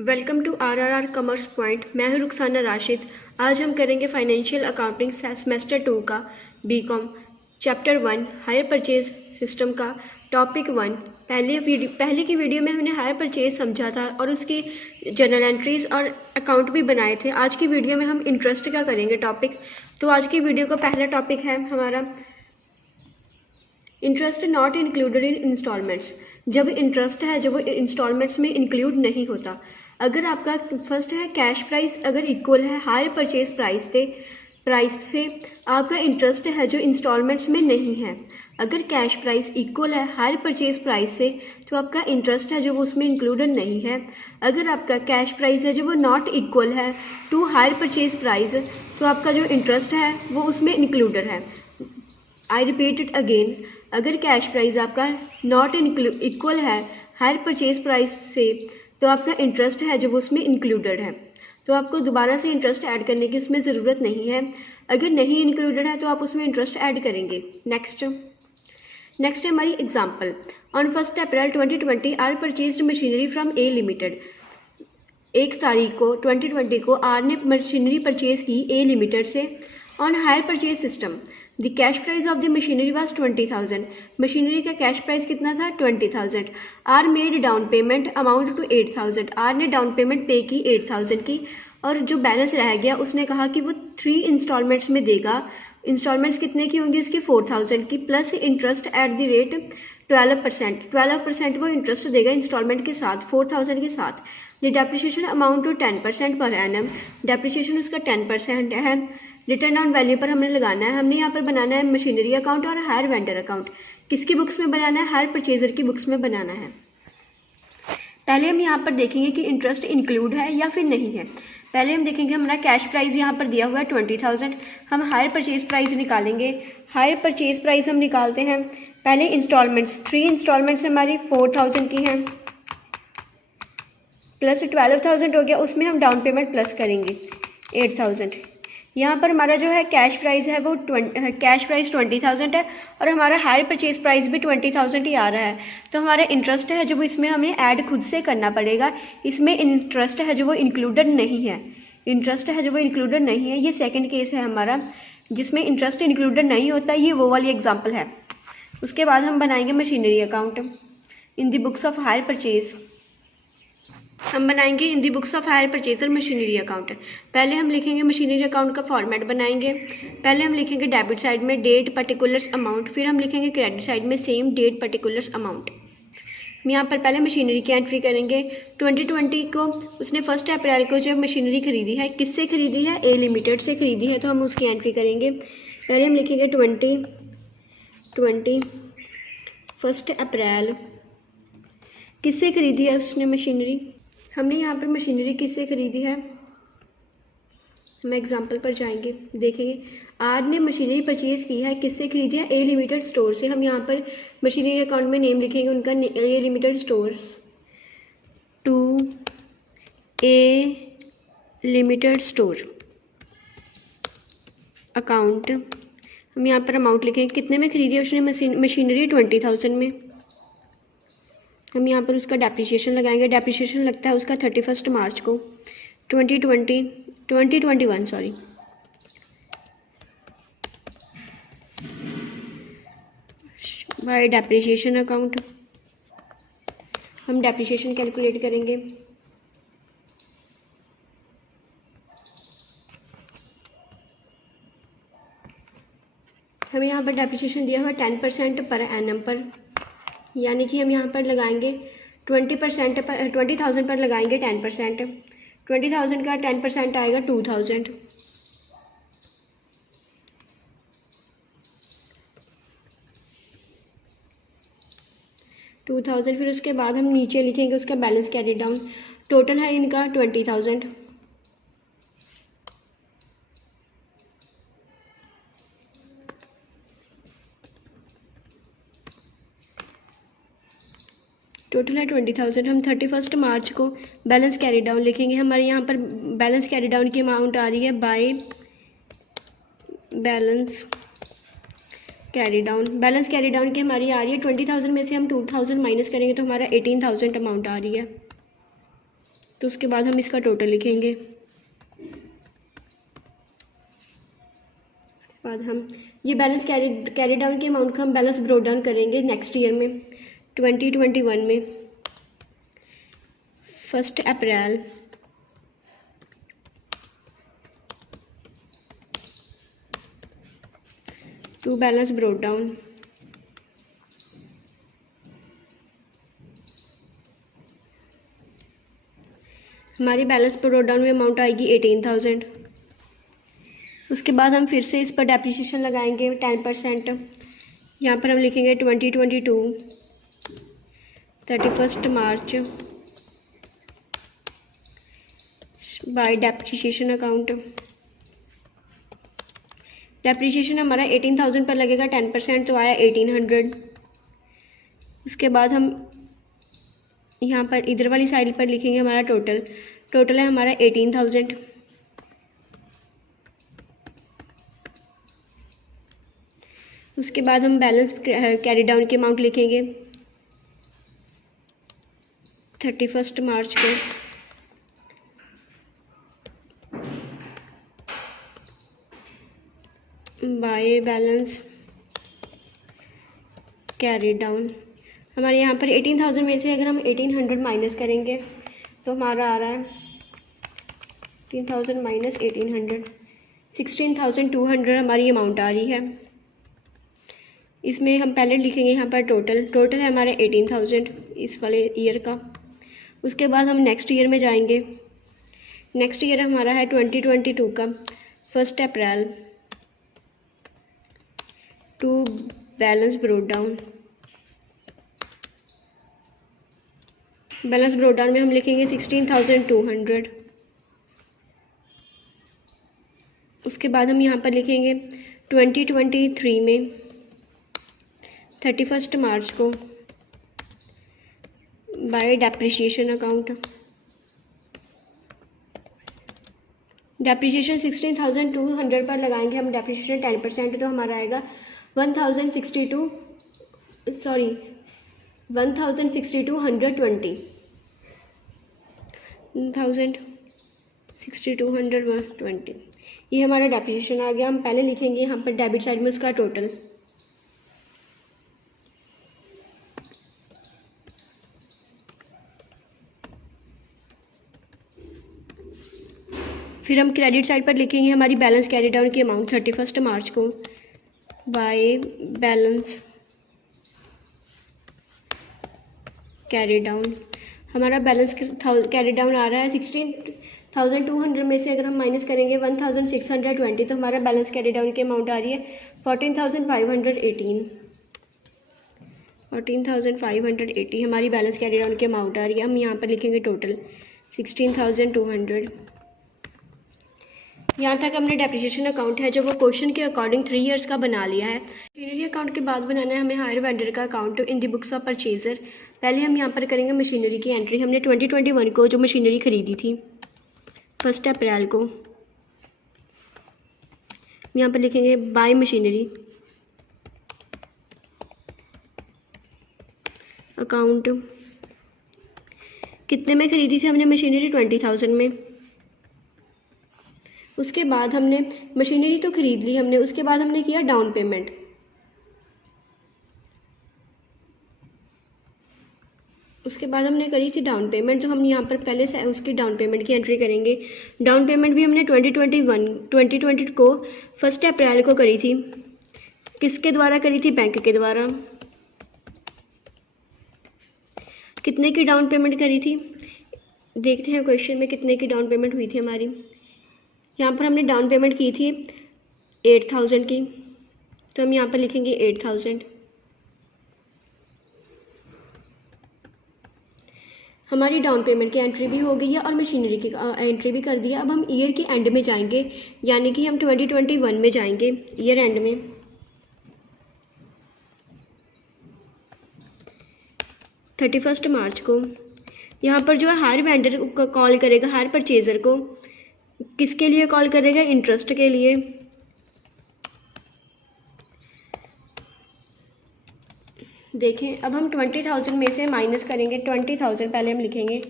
Welcome to RRR commerce point. मैं हूं रुखसाना राशिद। आज हम करेंगे फाइनेंशियल अकाउंटिंग सेमेस्टर 2 का BCom chapter 1 hire purchase system का टॉपिक 1। पहले की वीडियो में हमने हायर परचेज समझा था और उसकी जर्नल एंट्रीज और अकाउंट भी बनाए थे। आज की वीडियो में हम इंटरेस्ट का करेंगे टॉपिक। तो आज की वीडियो का पहला टॉपिक है हमारा interest not included in installments. जब इंटरेस्ट है जब वो इंस्टॉलमेंट्स में इंक्लूड नहीं होता। अगर आपका फर्स्ट है कैश प्राइस अगर इक्वल है हायर परचेज प्राइस से आपका इंटरेस्ट है जो इंस्टॉलमेंट्स में नहीं है। अगर कैश प्राइस इक्वल है हायर परचेज प्राइस से तो आपका इंटरेस्ट है जो वो उसमें इंक्लूडेड नहीं है। अगर आपका कैश प्राइस है जो वो नॉट इक्वल है टू हायर परचेज प्राइस तो आपका जो इंटरेस्ट है वो उसमें इंक्लूडेड है। आई रिपीट इट अगेन, अगर कैश प्राइस आपका नॉट इक्वल है हायर परचेज प्राइस से तो आपका इंटरेस्ट है जो वो उसमें इंक्लूडेड है। तो आपको दोबारा से इंटरेस्ट ऐड करने की उसमें ज़रूरत नहीं है। अगर नहीं इंक्लूडेड है तो आप उसमें इंटरेस्ट ऐड करेंगे। नेक्स्ट है हमारी example. On 1 April 2020 R purchased machinery from A limited. 1 तारीख को 2020 को आर ने मशीनरी परचेज की ए लिमिटेड से on hire purchase system. The cash price of the machinery was 20,000। Machinery का कैश प्राइस कितना था 20,000। R made down payment amount to 8,000। R ने डाउन पेमेंट पे की 8,000 की और जो बैलेंस रह गया उसने कहा कि वो 3 इंस्टॉलमेंट्स में देगा। इंस्टॉलमेंट्स कितने की होंगी उसकी 4,000 की plus interest at the rate 12%। वो इंटरेस्ट देगा इंस्टॉलमेंट के साथ 4,000 के साथ। The depreciation amount to 10% per annum. Depreciation उसका 10% है। रिटर्न ऑन वैल्यू पर हमने लगाना है। हमने यहाँ पर बनाना है मशीनरी अकाउंट और हायर वेंडर अकाउंट। किसकी बुक्स में बनाना है? हायर परचेजर की बुक्स में बनाना है। पहले हम यहाँ पर देखेंगे कि इंटरेस्ट इंक्लूड है या फिर नहीं है। पहले हम देखेंगे हमारा कैश प्राइस यहाँ पर दिया हुआ है 20,000। हम हायर परचेज प्राइस निकालेंगे। हायर परचेज प्राइस हम निकालते हैं पहले इंस्टॉलमेंट्स। 3 इंस्टॉलमेंट्स हमारी 4,000 की हैं प्लस 12,000 हो गया। उसमें हम डाउन पेमेंट प्लस करेंगे 8,000। यहाँ पर हमारा जो है कैश प्राइस है वो कैश प्राइस 20,000 है और हमारा हायर परचेज प्राइस भी 20,000 ही आ रहा है। तो हमारा इंटरेस्ट है जो वो इसमें हमें ऐड खुद से करना पड़ेगा। इसमें इंटरेस्ट है जो वो इंक्लूडेड नहीं है। इंटरेस्ट है जो वो इंक्लूडेड नहीं है। ये सेकंड केस है हमारा जिसमें इंटरेस्ट इंक्लूडेड नहीं होता। ये वो वाली एग्जाम्पल है। उसके बाद हम बनाएंगे machinery account in the books of hire purchase. हम बनाएंगे in the books of hire purchaser machinery account. पहले हम लिखेंगे मशीनरी अकाउंट का फॉर्मेट बनाएंगे। पहले हम लिखेंगे डेबिट साइड में डेट पर्टिकुलर्स अमाउंट, फिर हम लिखेंगे क्रेडिट साइड में सेम डेट पर्टिकुलर्स अमाउंट। हम यहाँ पर पहले मशीनरी की एंट्री करेंगे। 2020 को उसने 1 अप्रैल को जब मशीनरी खरीदी है किससे खरीदी है? ए लिमिटेड से खरीदी है। तो हम उसकी एंट्री करेंगे। पहले हम लिखेंगे 2020 1 अप्रैल किससे खरीदी है उसने मशीनरी। हमने यहाँ पर मशीनरी किससे खरीदी है? हम एग्जांपल पर जाएंगे, देखेंगे आर ने मशीनरी परचेज की है किससे खरीदी है? ए लिमिटेड स्टोर से। हम यहाँ पर मशीनरी अकाउंट में नेम लिखेंगे उनका A limited store to A limited store account. हम यहाँ पर अमाउंट लिखेंगे कितने में खरीदी है उसने मशीनरी 20,000 में। हम यहाँ पर उसका डेप्रिसिएशन लगाएंगे। डेप्रिसिएशन लगता है उसका 31 मार्च को 2021 सॉरी। बाय डेप्रिसिएशन अकाउंट हम डेप्रिसिएशन कैलकुलेट करेंगे। हमें यहाँ पर डेप्रिसिएशन दिया हुआ 10% पर एनम पर, यानी कि हम यहाँ पर लगाएंगे 20% पर 20,000 पर लगाएंगे 10%। 20,000 का 10% आएगा 2,000। 2,000 फिर उसके बाद हम नीचे लिखेंगे उसका बैलेंस कैरी डाउन। टोटल है इनका 20,000। टोटल है 20,000। हम 31 मार्च को बैलेंस कैरी डाउन लिखेंगे। हमारे यहाँ पर बैलेंस कैरी डाउन की अमाउंट आ रही है by balance carry down. Balance carry down की हमारी आ रही है 20,000 में से हम 2,000 माइनस करेंगे तो हमारा 18,000 अमाउंट आ रही है। तो उसके बाद हम इसका टोटल लिखेंगे। उसके बाद हम ये बैलेंस कैरी डाउन के अमाउंट का हम बैलेंस ब्रोट डाउन करेंगे नेक्स्ट ईयर में 2021 में 1 April to balance brought down. हमारी बैलेंस ब्रोट डाउन में अमाउंट आएगी 18,000। उसके बाद हम फिर से इस पर डेप्रिसिएशन लगाएंगे 10%। यहाँ पर हम लिखेंगे 2022 31 मार्च बाय डेप्रिसिएशन अकाउंट। डेप्रिसिएशन हमारा 18,000 पर लगेगा, 10% तो आया 1800। उसके बाद हम यहाँ पर इधर वाली साइड पर लिखेंगे हमारा टोटल है हमारा 18,000। उसके बाद हम बैलेंस कैरी डाउन के अमाउंट लिखेंगे 31 मार्च को। बाय बैलेंस कैरी डाउन हमारे यहाँ पर 18,000 में से अगर हम 1800 माइनस करेंगे तो हमारा आ रहा है 18,000 माइनस 1800 16,200 हमारी अमाउंट आ रही है। इसमें हम पहले लिखेंगे यहाँ पर टोटल है हमारा 18,000 इस वाले ईयर का। उसके बाद हम नेक्स्ट ईयर में जाएंगे। नेक्स्ट ईयर हमारा है 2022 का 1 April to balance brought down. Balance brought down में हम लिखेंगे 16,200। उसके बाद हम यहाँ पर लिखेंगे 2023 में 31 मार्च को बाय डेप्रिसिएशन अकाउंट। डेप्रिसिएशन 16,200 पर लगाएंगे हम डेप्रिसिएशन 10%, तो हमारा आएगा 1,062 1,062,120। ये हमारा डेप्रिसिएशन आ गया। हम पहले लिखेंगे यहाँ पर डेबिट साइड में उसका टोटल। फिर हम क्रेडिट साइड पर लिखेंगे हमारी बैलेंस कैरी डाउन की अमाउंट 31 मार्च को बाय बैलेंस कैरी डाउन। हमारा बैलेंस कैरी डाउन आ रहा है 16,200 में से अगर हम माइनस करेंगे 1,620 तो हमारा बैलेंस कैरी डाउन की अमाउंट आ रही है 14,580 हमारी बैलेंस कैरी डाउन की अमाउंट आ रही है। हम यहाँ पर लिखेंगे टोटल 16,200। यहाँ तक हमने डेप्रिसिएशन अकाउंट है जो वो क्वेश्चन के अकॉर्डिंग 3 इयर्स का बना लिया है। मशीनरी अकाउंट के बाद बनाना है हमें हायर वेंडर का account in the books of purchaser. पहले हम यहाँ पर करेंगे मशीनरी की एंट्री। हमने 2021 को जो मशीनरी खरीदी थी 1 अप्रैल को, यहाँ पर लिखेंगे बाय मशीनरी अकाउंट। कितने में खरीदी थी हमने मशीनरी? 20,000 में। उसके बाद हमने मशीनरी तो खरीद ली हमने, उसके बाद हमने किया डाउन पेमेंट। उसके बाद हमने करी थी डाउन पेमेंट, तो हम यहाँ पर पहले से उसकी डाउन पेमेंट की एंट्री करेंगे। डाउन पेमेंट भी हमने 2020 को 1 अप्रैल को करी थी। किसके द्वारा करी थी? बैंक के द्वारा। कितने की डाउन पेमेंट करी थी? देखते हैं क्वेश्चन में कितने की डाउन पेमेंट हुई थी हमारी। यहाँ पर हमने डाउन पेमेंट की थी 8,000 की, तो हम यहाँ पर लिखेंगे 8,000। हमारी डाउन पेमेंट की एंट्री भी हो गई है और मशीनरी की एंट्री भी कर दी है। अब हम ईयर के एंड में जाएंगे, यानी कि हम 2021 में जाएंगे ईयर एंड में। 31 मार्च को यहाँ पर जो है हायर वेंडर को कॉल करेगा, हायर परचेजर को किसके लिए कॉल करेगा? इंटरेस्ट के लिए। देखें अब हम 20,000 में से माइनस करेंगे 20,000, पहले हम लिखेंगे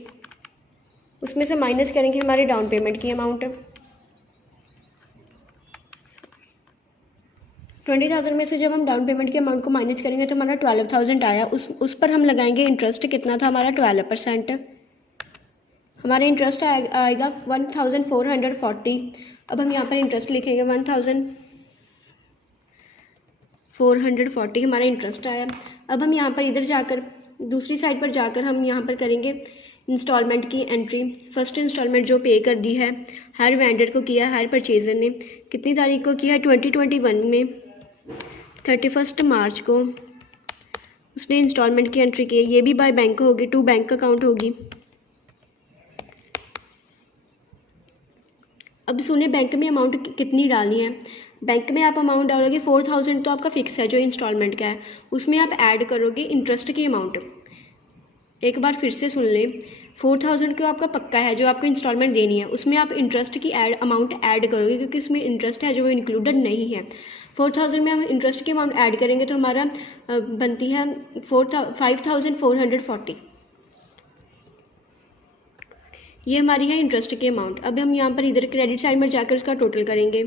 उसमें से माइनस करेंगे हमारे डाउन पेमेंट की अमाउंट। 20,000 में से जब हम डाउन पेमेंट के अमाउंट को माइनस करेंगे तो हमारा 12,000 आया। उस पर हम लगाएंगे इंटरेस्ट, कितना था हमारा 12%। हमारा इंटरेस्ट आएगा 1,440। अब हम यहाँ पर इंटरेस्ट लिखेंगे 1,440 हमारा इंटरेस्ट आया। अब हम यहाँ पर इधर जाकर दूसरी साइड पर जाकर हम यहाँ पर करेंगे इंस्टॉलमेंट की एंट्री। फर्स्ट इंस्टॉलमेंट जो पे कर दी है हर वेंडर को किया है, हर परचेजर ने कितनी तारीख को किया है 2021 में 31 मार्च को उसने इंस्टॉलमेंट की एंट्री की है। ये भी बाय बैंक होगी, टू बैंक अकाउंट होगी। अब सुने बैंक में अमाउंट कितनी डालनी है। बैंक में आप अमाउंट डालोगे 4,000 तो आपका फिक्स है जो इंस्टॉलमेंट का है, उसमें आप ऐड करोगे इंटरेस्ट की अमाउंट। एक बार फिर से सुन लें, 4,000 को आपका पक्का है जो आपको इंस्टॉलमेंट देनी है, उसमें आप इंटरेस्ट की अमाउंट ऐड करोगे क्योंकि उसमें इंटरेस्ट है जो वो इंक्लूडेड नहीं है। 4,000 में हम इंटरेस्ट की अमाउंट ऐड करेंगे तो हमारा बनती है 5,440। ये हमारी है इंटरेस्ट की अमाउंट। अब हम यहाँ पर इधर क्रेडिट साइड में जाकर उसका टोटल करेंगे।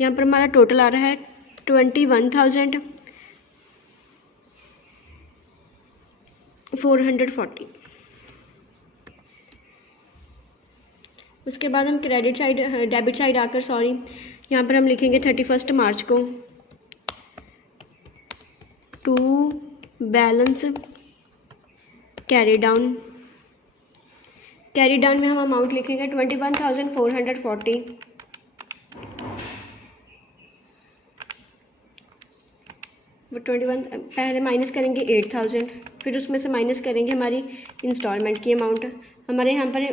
यहाँ पर हमारा टोटल आ रहा है 21,440। उसके बाद हम क्रेडिट साइड डेबिट साइड आकर यहाँ पर हम लिखेंगे 31 मार्च को टू बैलेंस कैरी डाउन में हम अमाउंट लिखेंगे 21,440। वो 21 पहले माइनस करेंगे 8,000, फिर उसमें से माइनस करेंगे हमारी इंस्टॉलमेंट की अमाउंट। हमारे यहाँ पर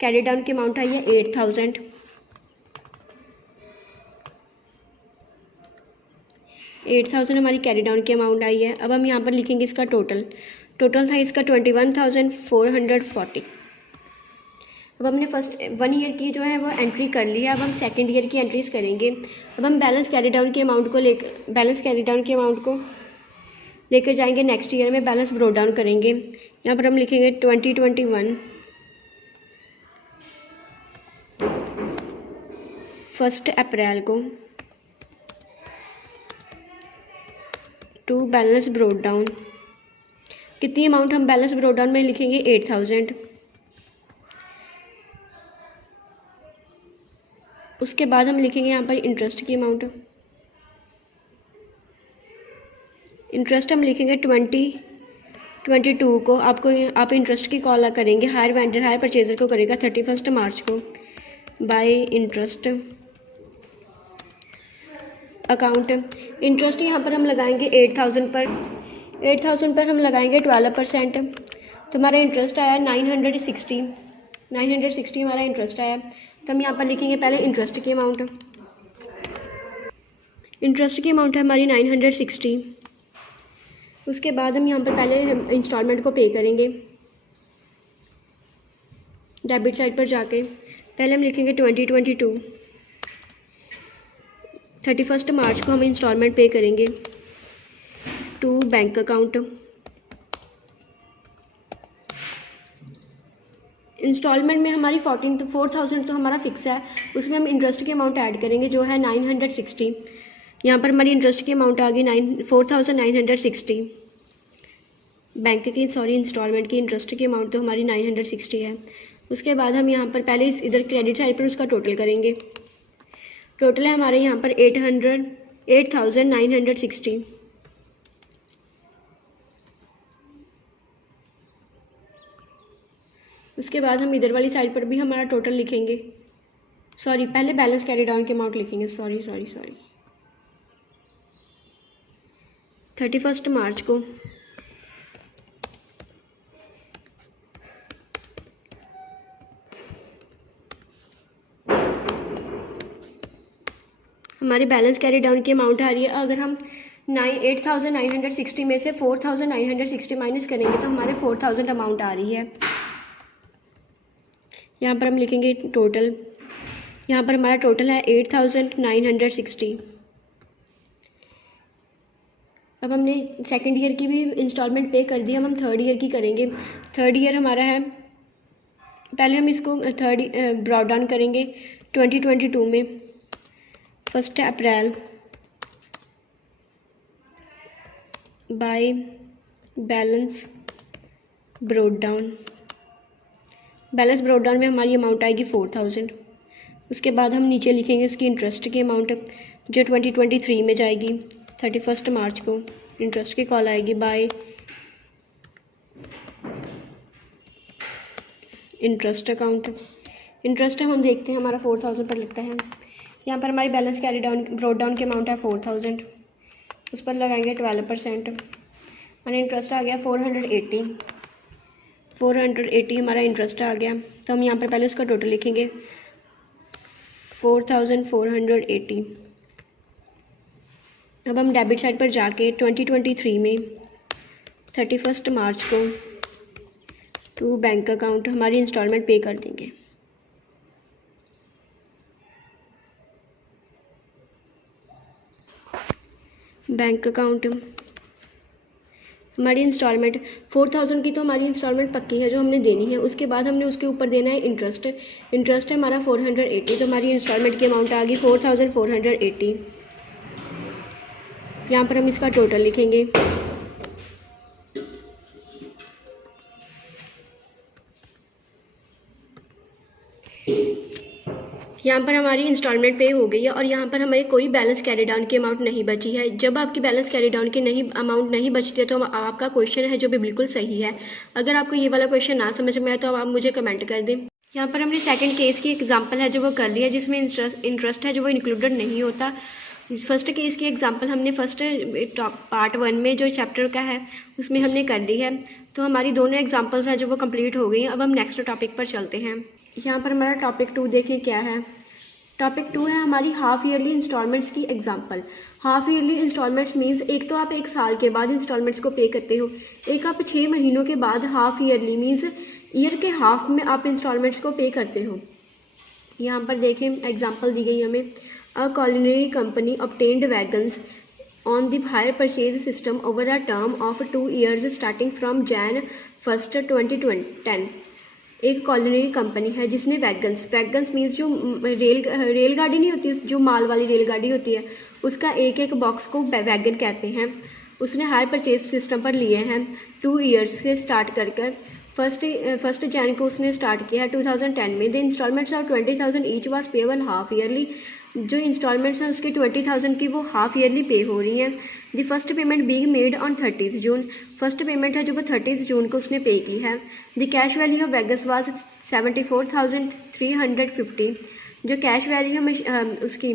कैरी डाउन की अमाउंट आई है 8,000। 8,000 हमारी कैरी डाउन की अमाउंट आई है। अब हम यहाँ पर लिखेंगे इसका टोटल था इसका 21,440। अब हमने फर्स्ट 1 ईयर की जो है वो एंट्री कर ली है। अब हम सेकंड ईयर की एंट्रीज करेंगे। अब हम बैलेंस कैरी डाउन की अमाउंट को लेकर जाएंगे नेक्स्ट ईयर में, बैलेंस ब्रो डाउन करेंगे। यहाँ पर हम लिखेंगे 2021 1 अप्रैल को टू बैलेंस ब्रो डाउन। कितनी अमाउंट हम बैलेंस ब्रो डाउन में लिखेंगे 8,000। उसके बाद हम लिखेंगे यहाँ पर इंटरेस्ट की अमाउंट। इंटरेस्ट हम लिखेंगे 2022 को। आप इंटरेस्ट की कॉल करेंगे, हायर वेंडर हायर परचेजर को करेगा 31 मार्च को बाय इंटरेस्ट अकाउंट। इंटरेस्ट यहाँ पर हम लगाएंगे 8,000 पर हम लगाएंगे 12%। तो हमारा इंटरेस्ट आया 960 हमारा इंटरेस्ट आया। तो हम यहाँ पर लिखेंगे पहले इंटरेस्ट की अमाउंट है हमारी 960। उसके बाद हम यहाँ पर पहले इंस्टॉलमेंट को पे करेंगे। डेबिट साइड पर जाके पहले हम लिखेंगे 2022 31 मार्च को हम इंस्टॉलमेंट पे करेंगे टू बैंक अकाउंट। इंस्टॉलमेंट में हमारी 4,000 तो हमारा फिक्स है, उसमें हम इंटरेस्ट की अमाउंट ऐड करेंगे जो है 960। यहाँ पर हमारी इंटरेस्ट की अमाउंट आ गई 4,960। बैंक की इंस्टॉलमेंट की इंटरेस्ट की अमाउंट तो हमारी 960 है। उसके बाद हम यहाँ पर पहले इधर क्रेडिट साइड पर उसका टोटल करेंगे। टोटल है हमारे यहाँ पर 8,960। उसके बाद हम इधर वाली साइड पर भी हमारा टोटल लिखेंगे। पहले बैलेंस कैरी डाउन की अमाउंट लिखेंगे। 31 मार्च को हमारे बैलेंस कैरी डाउन की अमाउंट आ रही है। अगर हम 8,960 में से 4,960 माइनस करेंगे तो हमारे 4,000 अमाउंट आ रही है। यहाँ पर हम लिखेंगे टोटल। यहाँ पर हमारा टोटल है 8,960। अब हमने सेकंड ईयर की भी इंस्टॉलमेंट पे कर दी, अब हम थर्ड ईयर की करेंगे। थर्ड ईयर हमारा है, पहले हम इसको थर्ड ब्रॉड डाउन करेंगे 2022 में। 1 April by balance brought down. Balance brought down में हमारी अमाउंट आएगी 4000। उसके बाद हम नीचे लिखेंगे उसकी इंटरेस्ट की अमाउंट जो 2023 में जाएगी। 31 मार्च को इंटरेस्ट की कॉल आएगी बाय इंटरेस्ट अकाउंट। इंटरेस्ट हम देखते हैं हमारा 4000 पर लगता है। यहाँ पर हमारी balance carry down brought down की अमाउंट है 4000, उस पर लगाएंगे 12% और इंटरेस्ट आ गया 480 हमारा इंटरेस्ट आ गया। तो हम यहाँ पर पहले उसका टोटल लिखेंगे 4480। अब हम डेबिट साइड पर जाके 2023 में 31 मार्च को टू बैंक अकाउंट हमारी इंस्टॉलमेंट पे कर देंगे। बैंक अकाउंट हमारी इंस्टॉलमेंट 4000 की तो हमारी इंस्टॉलमेंट पक्की है जो हमने देनी है। उसके बाद हमने उसके ऊपर देना है इंटरेस्ट। इंटरेस्ट है हमारा 480, तो हमारी इंस्टॉलमेंट की अमाउंट आ गई 4480। यहाँ पर हम इसका टोटल लिखेंगे। यहाँ पर हमारी इंस्टॉलमेंट पे हो गई है और यहाँ पर हमें कोई बैलेंस कैरी डाउन की अमाउंट नहीं बची है। जब आपकी बैलेंस कैरी डाउन की अमाउंट नहीं बचती है तो आपका क्वेश्चन है जो भी बिल्कुल सही है। अगर आपको ये वाला क्वेश्चन ना समझ में आए तो आप मुझे कमेंट कर दें। यहाँ पर हमने सेकंड केस की एग्जांपल है जो वो कर ली है, जिसमें इंटरेस्ट है जो वो इंक्लूडेड नहीं होता। फर्स्ट केस की एग्जांपल हमने पार्ट 1 में जो चैप्टर का है उसमें हमने कर ली है। तो हमारी दोनों एग्जांपल्स हैं जो वो कंप्लीट हो गई हैं। अब हम नेक्स्ट टॉपिक पर चलते हैं। यहाँ पर हमारा टॉपिक 2 देखें क्या है। टॉपिक 2 है हमारी हाफ ईयरली इंस्टॉलमेंट्स की example. Half yearly installments means एक तो आप 1 साल के बाद इंस्टॉलमेंट्स को पे करते हो, एक आप 6 महीनों के बाद हाफ ईयरली मीन्स ईयर के हाफ में आप इंस्टॉलमेंट्स को पे करते हो। यहाँ पर देखें एग्जांपल दी गई हमें। अ culinary company obtained wagons on the hire purchase system over a term of 2 years starting from Jan 1, 2010। एक कॉलिनरी कंपनी है जिसने वैगन्स मीन्स जो रेलगाड़ी नहीं होती, जो माल वाली रेलगाड़ी होती है उसका एक एक बॉक्स को वैगन कहते हैं। उसने हायर परचेज सिस्टम पर लिए हैं 2 ईयर्स से स्टार्ट कर फर्स्ट जैन को उसने स्टार्ट किया है 2010 में। The installments of 20,000 each was payable half yearly. जो इंस्टॉलमेंट्स हैं उसकी 20,000 की वो हाफ ईयरली पे हो रही हैं। The first payment being made on 30 June. First payment है जो वो 30 जून को उसने पे की है। The cash value of wagons was 74,350। जो कैश वैल्यू है उसकी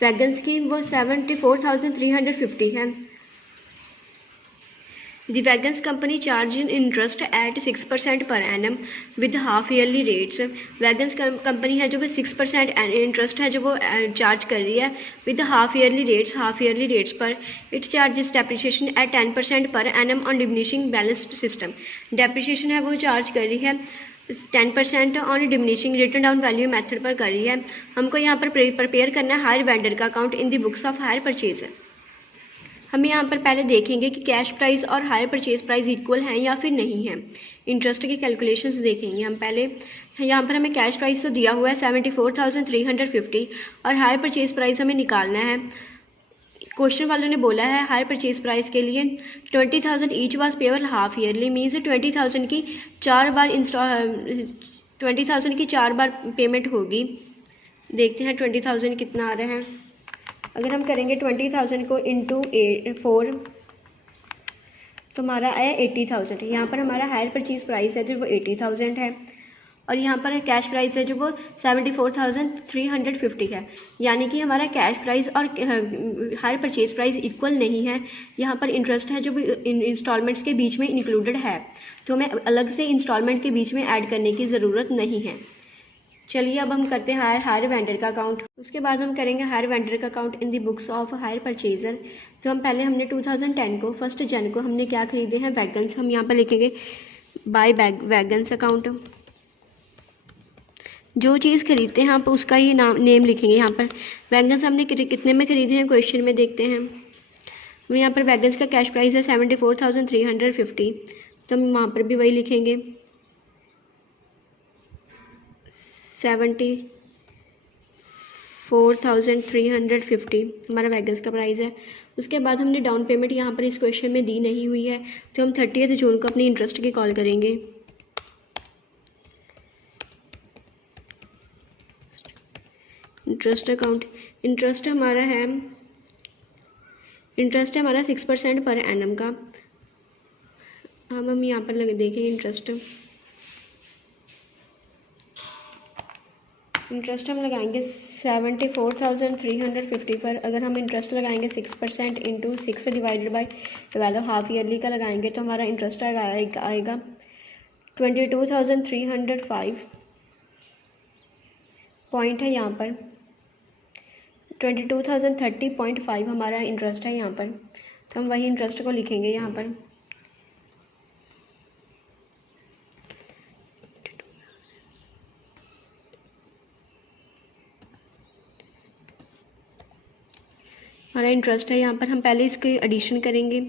वैगन्स की वो 74,350 है। The Wagons company charged interest at 6% per annum with half yearly rates। Wagons company है जो वो 6% इंटरेस्ट है जो वो चार्ज कर रही है विद हाफ ईयरली रेट्स पर। It charges depreciation at 10% per annum on diminishing balance system. Depreciation है वो चार्ज कर रही है 10% on diminishing written down value method पर कर रही है। हमको यहाँ पर प्रिपेयर करना है हायर वेंडर का account in the books of hire purchase. हम यहाँ पर पहले देखेंगे कि कैश प्राइस और हायर परचेज प्राइस इक्वल हैं या फिर नहीं है। इंटरेस्ट की कैलकुलेशंस देखेंगे हम पहले। यहाँ पर हमें कैश प्राइस तो दिया हुआ है 74,350 और हायर परचेज प्राइस हमें निकालना है। क्वेश्चन वालों ने बोला है हायर परचेज प्राइस के लिए 20,000 each was payable half yearly means 20,000 की 4 बार पेमेंट होगी। देखते हैं 20,000 कितना आ रहा है। अगर हम करेंगे 20,000 को इंटू 4 तो हमारा आया 80,000। यहाँ पर हमारा हायर परचेज प्राइस है जो वो 80,000 है और यहाँ पर कैश प्राइस है जो वो 74,350 है। यानी कि हमारा कैश प्राइस और हायर परचेज प्राइस इक्वल नहीं है। यहाँ पर इंटरेस्ट है जो भी इंस्टॉलमेंट्स के बीच में इंक्लूडेड है, तो हमें अलग से इंस्टॉलमेंट के बीच में ऐड करने की ज़रूरत नहीं है। चलिए अब हम करते हैं हायर वेंडर का अकाउंट। उसके बाद हम करेंगे हायर वेंडर का account in the books of hire purchaser. तो हम पहले हमने 2010 को 1 जन को हमने क्या खरीदे हैं वैगन्स। हम यहाँ पर लिखेंगे बाय वैगन्स अकाउंट। जो चीज़ खरीदते हैं आप उसका ही नेम लिखेंगे। यहाँ पर वैगन्स हमने कितने में खरीदे हैं क्वेश्चन में देखते हैं। यहाँ पर वैगन्स का कैश प्राइस है 74,350 तो हम वहाँ पर भी वही लिखेंगे 74,350 हमारा वैगन्स का प्राइस है। उसके बाद हमने डाउन पेमेंट यहाँ पर इस क्वेश्चन में दी नहीं हुई है, तो हम 30 जून को अपनी इंटरेस्ट की कॉल करेंगे। इंटरेस्ट अकाउंट, इंटरेस्ट है हमारा 6% पर एनम का। हम यहाँ पर देखेंगे इंटरेस्ट हम लगाएंगे 74,350 पर। अगर हम इंटरेस्ट लगाएंगे 6% into 6 divided by 12 half yearly का लगाएंगे तो हमारा इंटरेस्ट आएगा 22,305 पॉइंट है यहाँ पर 22,030.5 हमारा इंटरेस्ट है यहाँ पर। तो हम वही इंटरेस्ट को लिखेंगे यहाँ पर। हमारा इंटरेस्ट है यहाँ पर, हम पहले इसकी एडिशन करेंगे।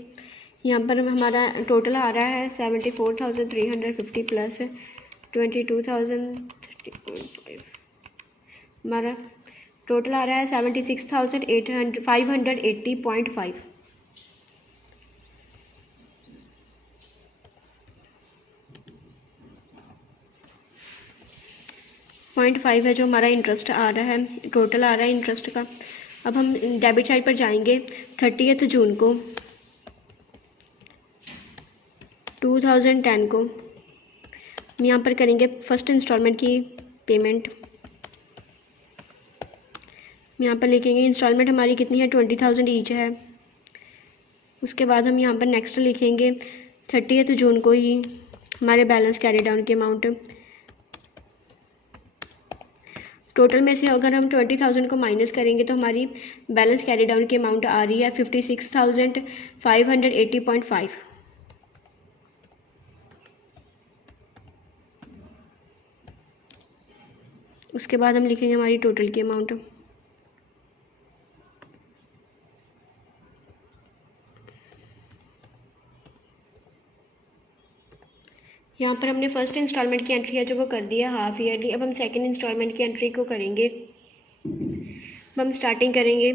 यहाँ पर हमारा टोटल आ रहा है 74,350 प्लस 22,030.5 हमारा टोटल आ रहा है 76,580.5। .5 है जो हमारा इंटरेस्ट आ रहा है, टोटल आ रहा है इंटरेस्ट का। अब हम डेबिट साइड पर जाएंगे 30 जून को 2010 को हम यहाँ पर करेंगे फर्स्ट इंस्टॉलमेंट की पेमेंट। यहाँ पर लिखेंगे इंस्टॉलमेंट हमारी कितनी है 20,000 ईच है। उसके बाद हम यहाँ पर नेक्स्ट लिखेंगे 30 जून को ही हमारे बैलेंस कैरी डाउन की अमाउंट। टोटल में से अगर हम 20,000 को माइनस करेंगे तो हमारी बैलेंस कैरी डाउन की अमाउंट आ रही है 56,580.5। उसके बाद हम लिखेंगे हमारी टोटल की अमाउंट। यहाँ पर हमने फर्स्ट इंस्टॉलमेंट की एंट्री है जो वो कर दिया हाफ ईयरली। अब हम सेकंड इंस्टॉलमेंट की एंट्री को करेंगे। अब हम स्टार्टिंग करेंगे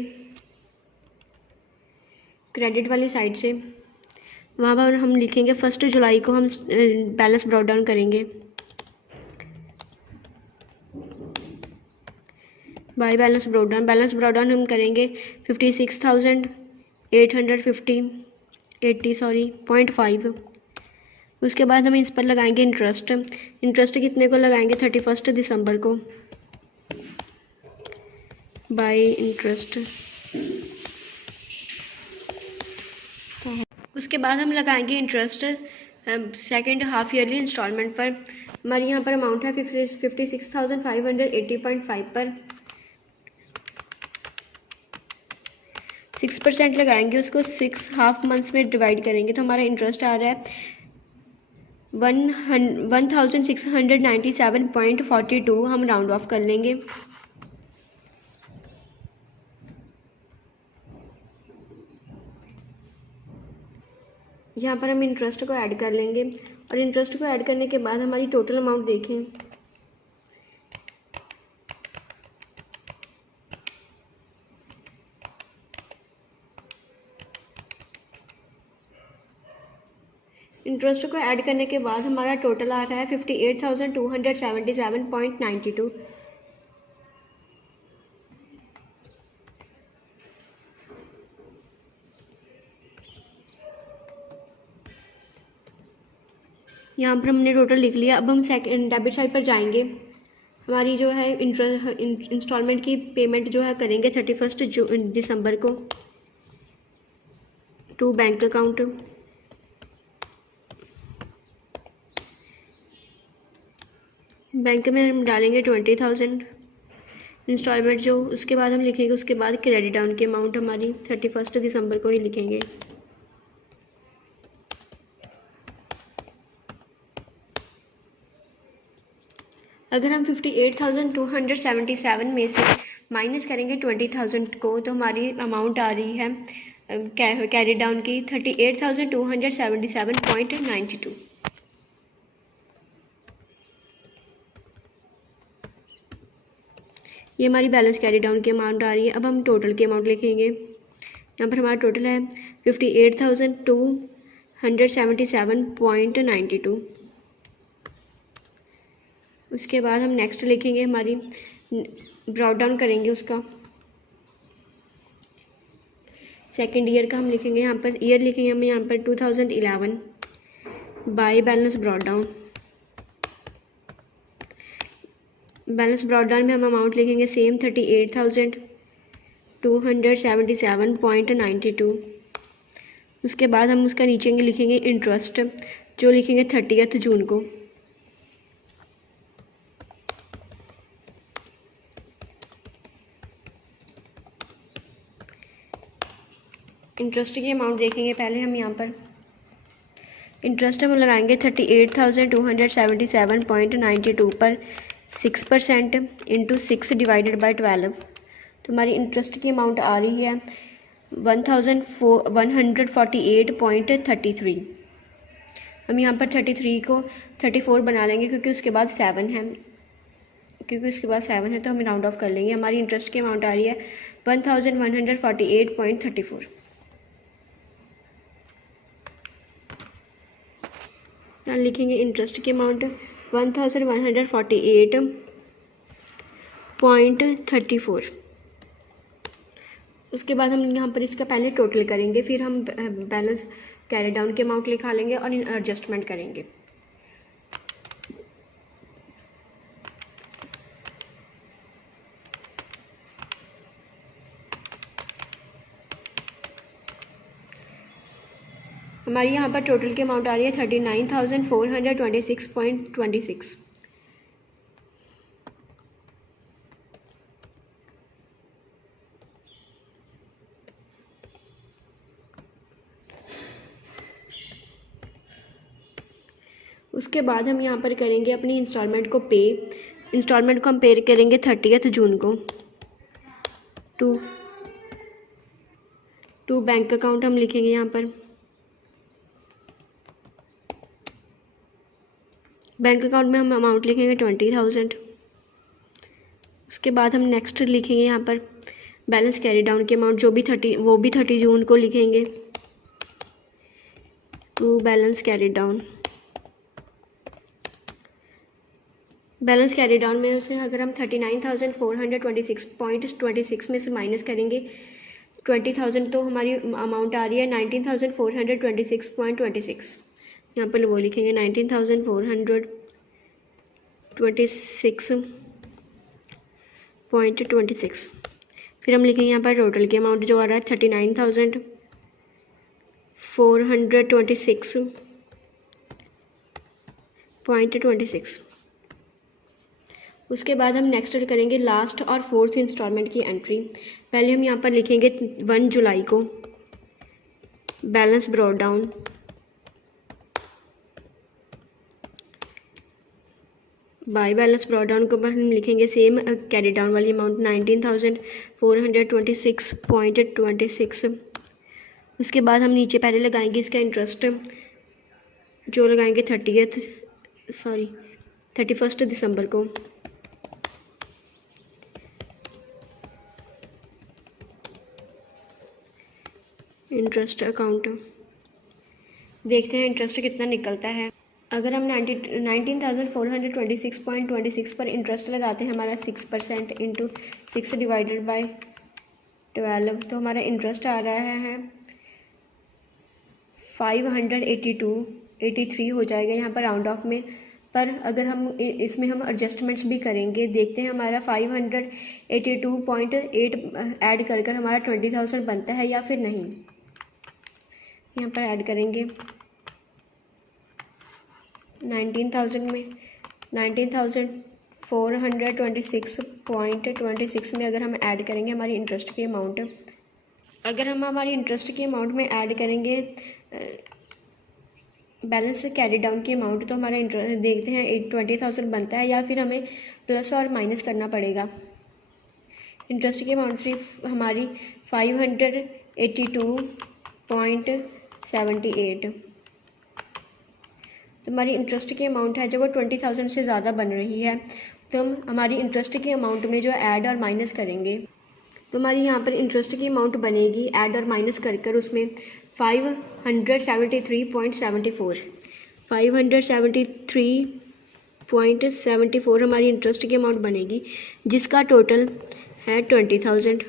क्रेडिट वाली साइड से। वहाँ पर हम लिखेंगे 1 जुलाई को हम बैलेंस ब्रॉट डाउन करेंगे बाय बैलेंस ब्रॉट डाउन हम करेंगे 56,850.5। उसके बाद हम इस पर लगाएंगे इंटरेस्ट कितने को लगाएंगे 31 दिसंबर को बाय इंटरेस्ट। उसके बाद हम लगाएंगे interest second half yearly installment पर। हमारी यहाँ पर अमाउंट है 56,580.5 पर 6% लगाएंगे, उसको 6 हाफ मंथ्स में डिवाइड करेंगे तो हमारा इंटरेस्ट आ रहा है 1,697.42। हम राउंड ऑफ कर लेंगे। यहाँ पर हम इंटरेस्ट को ऐड कर लेंगे और इंटरेस्ट को ऐड करने के बाद हमारी टोटल अमाउंट देखें। इंटरेस्ट को ऐड करने के बाद हमारा टोटल आ रहा है 58,277.92। यहाँ पर हमने टोटल लिख लिया। अब हम सेकंड डेबिट साइड पर जाएंगे। हमारी जो है इंस्टॉलमेंट की पेमेंट जो है करेंगे 31 दिसंबर को टू बैंक अकाउंट। बैंक में हम डालेंगे 20,000 इंस्टॉलमेंट जो। उसके बाद हम लिखेंगे उसके बाद क्रेडिट डाउन की अमाउंट हमारी 31 दिसंबर को ही लिखेंगे। अगर हम 58,277 में से माइनस करेंगे 20,000 को तो हमारी अमाउंट आ रही है कैरी डाउन की 38,277.92। ये हमारी बैलेंस कैरी डाउन की अमाउंट आ रही है। अब हम टोटल की अमाउंट लिखेंगे। यहाँ पर हमारा टोटल है 58,277.92। उसके बाद हम नेक्स्ट लिखेंगे, हमारी ब्रॉट डाउन करेंगे उसका। सेकेंड ईयर का हम लिखेंगे, यहाँ पर ईयर लिखेंगे हम यहाँ पर 2011 by balance brought down. Balance brought down में हम अमाउंट लिखेंगे सेम 38,277.92। उसके बाद हम उसका नीचे लिखेंगे इंटरेस्ट, जो लिखेंगे 30 जून को। इंटरेस्ट की अमाउंट देखेंगे पहले हम। यहाँ पर इंटरेस्ट हम लगाएंगे 38,277.92 पर 6% इंटू 6 डिवाइडेड बाई 12। तो हमारी इंटरेस्ट की अमाउंट आ रही है 1,148.33। हम यहाँ पर 33 को 34 बना लेंगे क्योंकि उसके बाद 7 है, तो हम राउंड ऑफ कर लेंगे। हमारी इंटरेस्ट की अमाउंट आ रही है 1,148.34। यहाँ लिखेंगे इंटरेस्ट की अमाउंट 1,148.34। उसके बाद हम यहाँ पर इसका पहले टोटल करेंगे, फिर हम बैलेंस कैरी डाउन की अमाउंट लिखा लेंगे और एडजस्टमेंट करेंगे। हमारी यहाँ पर टोटल की अमाउंट आ रही है 39,426.26। उसके बाद हम यहाँ पर करेंगे अपनी इंस्टॉलमेंट को पे। इंस्टॉलमेंट को हम पे करेंगे 30 जून को। टू बैंक अकाउंट हम लिखेंगे यहाँ पर। बैंक अकाउंट में हम अमाउंट लिखेंगे 20,000। उसके बाद हम नेक्स्ट लिखेंगे यहाँ पर बैलेंस कैरी डाउन की अमाउंट, वो भी 30 जून को लिखेंगे। To balance carry down. Balance carry down में से अगर हम 39,426.26 में से माइनस करेंगे 20,000 तो हमारी अमाउंट आ रही है 19,426.26। यहाँ पर वो लिखेंगे 19,426.26। फिर हम लिखेंगे यहाँ पर टोटल की अमाउंट जो आ रहा है 39,426.26। उसके बाद हम नेक्स्ट करेंगे लास्ट और फोर्थ इंस्टॉलमेंट की एंट्री। पहले हम यहाँ पर लिखेंगे 1 जुलाई को balance brought down. By balance brought down के बाद हम लिखेंगे सेम कैरी डाउन वाली अमाउंट 19,426.26। उसके बाद हम नीचे पहले लगाएंगे इसका इंटरेस्ट, जो लगाएंगे 31 दिसंबर को। इंटरेस्ट अकाउंट देखते हैं इंटरेस्ट कितना निकलता है। अगर हम 19,426.26 पर इंटरेस्ट लगाते हैं, हमारा 6% इंटू 6 डिवाइडेड बाई 12, तो हमारा इंटरेस्ट आ रहा है 583 हो जाएगा यहाँ पर राउंड ऑफ में। पर अगर हम इसमें हम एडजस्टमेंट्स भी करेंगे, देखते हैं हमारा 582.8 ऐड कर हमारा 20,000 बनता है या फिर नहीं। यहाँ पर ऐड करेंगे 19,000 में 19,426.26 में अगर हम ऐड करेंगे हमारी इंटरेस्ट की अमाउंट, अगर हम हमारी इंटरेस्ट की अमाउंट में ऐड करेंगे बैलेंस कैरी डाउन की अमाउंट, तो हमारा इंटरेस्ट देखते हैं 20,000 बनता है या फिर हमें प्लस और माइनस करना पड़ेगा। इंटरेस्ट की अमाउंट हमारी 582.78। तो हमारी इंटरेस्ट की अमाउंट है जब वो 20,000 से ज़्यादा बन रही है तो हम हमारी इंटरेस्ट के अमाउंट में जो ऐड और माइनस करेंगे, तो हमारी यहाँ पर इंटरेस्ट की अमाउंट बनेगी ऐड और माइनस कर कर उसमें 573.74 हमारी इंटरेस्ट की अमाउंट बनेगी, जिसका टोटल है 20,000।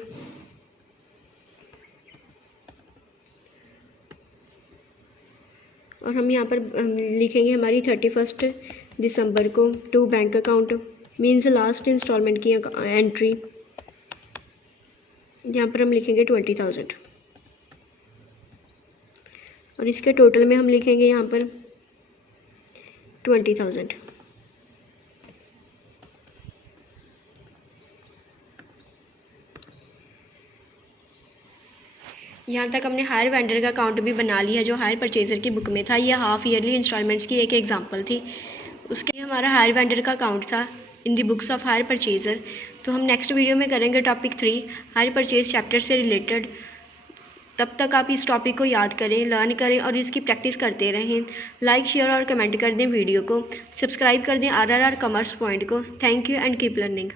और हम यहाँ पर लिखेंगे हमारी 31 दिसंबर को to bank account, means last installment की एंट्री। यहाँ पर हम लिखेंगे 20,000 और इसके टोटल में हम लिखेंगे यहाँ पर 20,000। यहाँ तक हमने हायर वेंडर का अकाउंट भी बना लिया जो हायर परचेज़र की बुक में था। यह हाफ ईयरली इंस्टॉलमेंट्स की एक एग्जांपल थी। उसके हमारा हायर वेंडर का अकाउंट था इन the books of higher purchaser. तो हम नेक्स्ट वीडियो में करेंगे टॉपिक 3 हायर परचेज चैप्टर से रिलेटेड। तब तक आप इस टॉपिक को याद करें, लर्न करें और इसकी प्रैक्टिस करते रहें। लाइक, शेयर और कमेंट कर दें वीडियो को, सब्सक्राइब कर दें RRR कॉमर्स पॉइंट को। Thank you and keep learning.